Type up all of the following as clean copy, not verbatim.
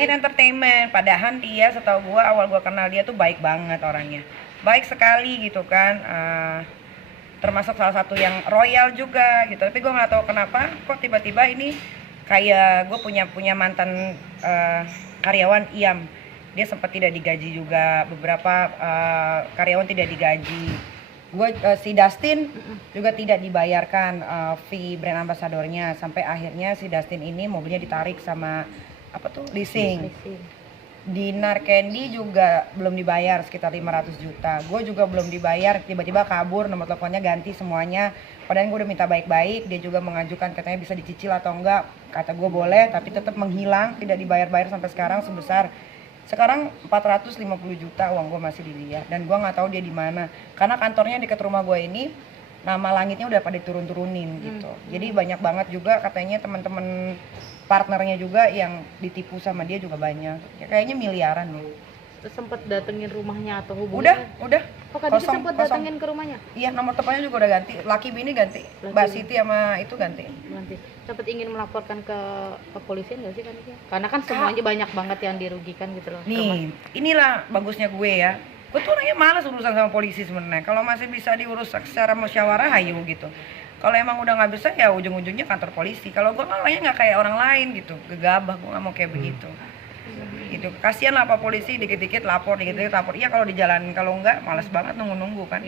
Langit Entertainment. Padahal dia setahu gua awal gua kenal dia tuh baik banget orangnya. Baik sekali gitu kan. Termasuk salah satu yang royal juga gitu. Tapi gua nggak tahu kenapa kok tiba-tiba ini kayak gue punya mantan karyawan IAM. Dia sempat tidak digaji juga, beberapa karyawan tidak digaji. Si Dustin juga tidak dibayarkan fee brand ambasadornya, sampai akhirnya si Dustin ini mobilnya ditarik sama leasing. Dinar Candy juga belum dibayar sekitar 500 juta. Gue juga belum dibayar, tiba-tiba kabur, nomor teleponnya ganti semuanya. Padahal gue udah minta baik-baik, dia juga mengajukan katanya bisa dicicil atau enggak. Kata gue boleh, tapi tetap menghilang, tidak dibayar-bayar sampai sekarang sebesar sekarang 450 juta uang gue masih di dia, dan gue nggak tahu dia di mana karena kantornya dekat rumah gue ini, nama langitnya udah pada turun-turunin gitu. Jadi banyak banget juga katanya teman-teman partnernya juga yang ditipu sama dia juga banyak, kayaknya miliaran loh. Terus sempat datengin rumahnya atau hubungan? Udah. Oh, kan sempat datengin ke rumahnya? Iya, nomor teleponnya juga udah ganti. Laki bini ganti. Mbak Siti sama itu ganti. Sempat ingin melaporkan ke kepolisian nggak sih kan? Karena kan semuanya banyak banget yang dirugikan gitu loh. Nih, inilah bagusnya gue ya. Gue tuh orangnya malas urusan sama polisi sebenarnya. Kalau masih bisa diurus secara musyawarah, ayo gitu. Kalau emang udah nggak bisa ya ujung-ujungnya kantor polisi. Kalau gue kan orangnya nggak kayak orang lain gitu, gegabah. Gue nggak mau kayak begitu. Gitu, kasihan lah Pak polisi, dikit-dikit lapor. Iya kalau di jalan, kalau enggak malas banget nunggu-nunggu kan.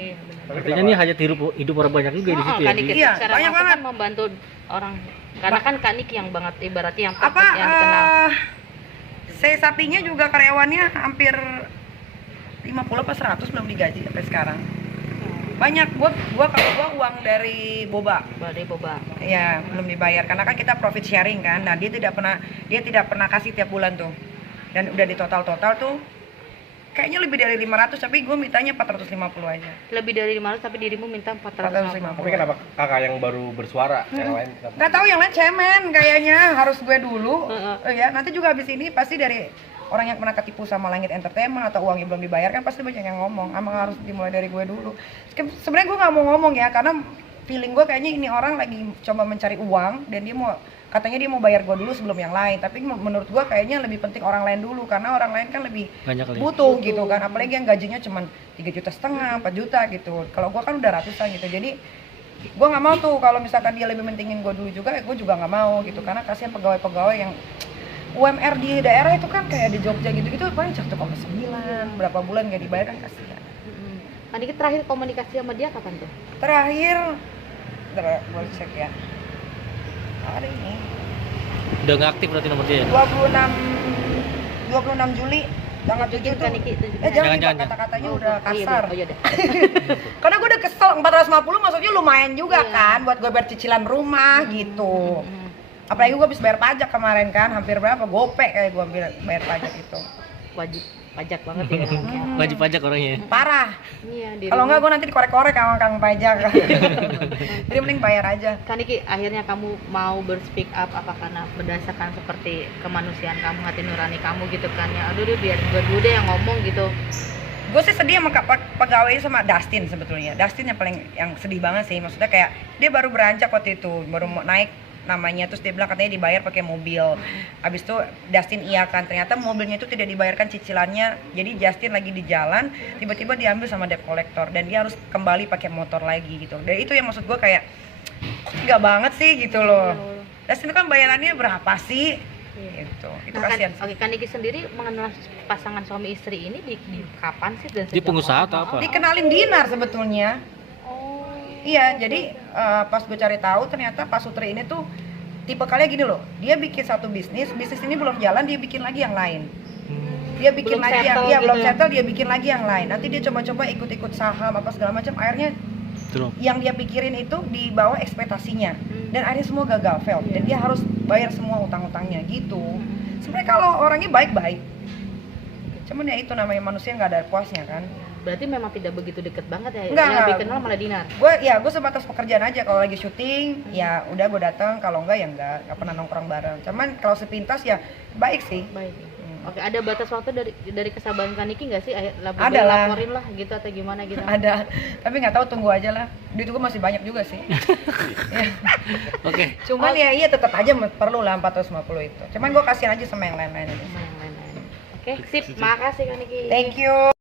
Artinya ini hanya hidup orang banyak juga di situ ya. Iya, banyak banget kan membantu orang. Karena kan Kak Niki yang banget ibaratnya yang dikenal. Sapinya juga karyawannya hampir 50 apa 100 belum digaji sampai sekarang. Banyak, gua uang dari Boba. Ya, belum dibayar karena kan kita profit sharing kan. Nah, dia tidak pernah kasih tiap bulan tuh. Dan udah di total tuh kayaknya lebih dari 500, tapi gue mintanya 450 aja. Lebih dari 500 tapi dirimu minta 450. Tapi kenapa kakak yang baru bersuara, yang lain kenapa? Nggak tahu, yang lain cemen kayaknya, harus gue dulu. Ya, nanti juga habis ini pasti dari orang yang pernah ketipu sama Langit Entertainment atau uangnya belum dibayarkan pasti banyak yang ngomong. Emang harus dimulai dari gue dulu. Sebenarnya gue nggak mau ngomong ya, karena feeling gue kayaknya ini orang lagi coba mencari uang dan katanya dia mau bayar gue dulu sebelum yang lain. Tapi menurut gue kayaknya lebih penting orang lain dulu, karena orang lain kan lebih butuh gitu kan, apalagi yang gajinya cuma 3,5 juta, 4 juta gitu. Kalau gue kan udah ratusan gitu. Jadi gue nggak mau tuh kalau misalkan dia lebih pentingin gue dulu juga, gue juga nggak mau gitu, karena kasihan pegawai-pegawai yang UMR di daerah itu kan kayak di Jogja gitu-gitu paling 1,9, berapa bulan gak dibayar kan kasihan. Tadi terakhir komunikasi sama dia kapan tuh? Terakhir, boleh cek ya. Hari ini. Udah nggak aktif berarti nomor dia ya? 26 Juli tanggal 7 tuh. Jangan kata-katanya udah kasar. Iya deh. Karena gue udah kesel, 450 maksudnya lumayan juga kan buat gue bayar cicilan rumah gitu. Apalagi gue habis bayar pajak kemarin kan, hampir berapa? Gope kayak gue bayar pajak itu. Wajib pajak banget ya. Wajib pajak orangnya. Parah. Iya, kalau enggak gue nanti dikorek-korek sama kang pajak. Jadi mending bayar aja. Kan Niki, akhirnya kamu mau berspeak up apa karena berdasarkan seperti kemanusiaan kamu, hati nurani kamu gitu kan ya. Aduh biar gue dulu deh yang ngomong gitu. Gue sih sedih sama pegawai sama Dustin sebetulnya. Dustin yang sedih banget sih. Maksudnya kayak dia baru beranjak waktu itu, baru mau naik namanya, terus dia bilang katanya dibayar pakai mobil. Habis itu Dustin kan, ternyata mobilnya itu tidak dibayarkan cicilannya. Jadi Justin lagi di jalan, tiba-tiba diambil sama debt collector dan dia harus kembali pakai motor lagi gitu. Dan itu yang maksud gue kayak nggak banget sih gitu loh. Dustin kan bayarannya berapa sih? Gitu. Itu kasihan. Oke, Kak Niki sendiri mengenal pasangan suami istri ini di kapan sih dan di pengusaha atau apa? Dikenalin Dinar sebetulnya. Iya, jadi pas gue cari tahu ternyata Pak Sutri ini tuh tipe kalian gini loh. Dia bikin satu bisnis ini belum jalan, dia bikin lagi yang lain. Dia bikin lagi belum settle, dia bikin lagi yang lain. Nanti dia coba-coba ikut-ikut saham apa segala macam, akhirnya yang dia pikirin itu di bawah ekspektasinya. Dan akhirnya semua gagal, fail. Dan dia harus bayar semua utang-utangnya gitu. Sebenarnya kalau orangnya baik-baik. Cuman ya itu namanya manusia nggak ada puasnya kan. Berarti memang tidak begitu deket banget ya? Enggak, yang lebih kenal malah Dinar? Gue sebatas pekerjaan aja. Kalau lagi syuting, ya udah gue datang. Kalau enggak ya enggak pernah nongkrong bareng. Cuman kalau sepintas ya baik sih. Baik. Oke, ada batas waktu dari kesabaran Kak Niki nggak sih? Ada lah. Laporin lah gitu atau gimana gitu? Ada, tapi nggak tahu, tunggu aja lah. Duit gue masih banyak juga sih. Oke. Cuman ya iya tetap aja perlu lah 450 itu. Cuman gue kasihan aja sama yang lain-lain. Oke, sip. Makasih Kak Niki. Thank you.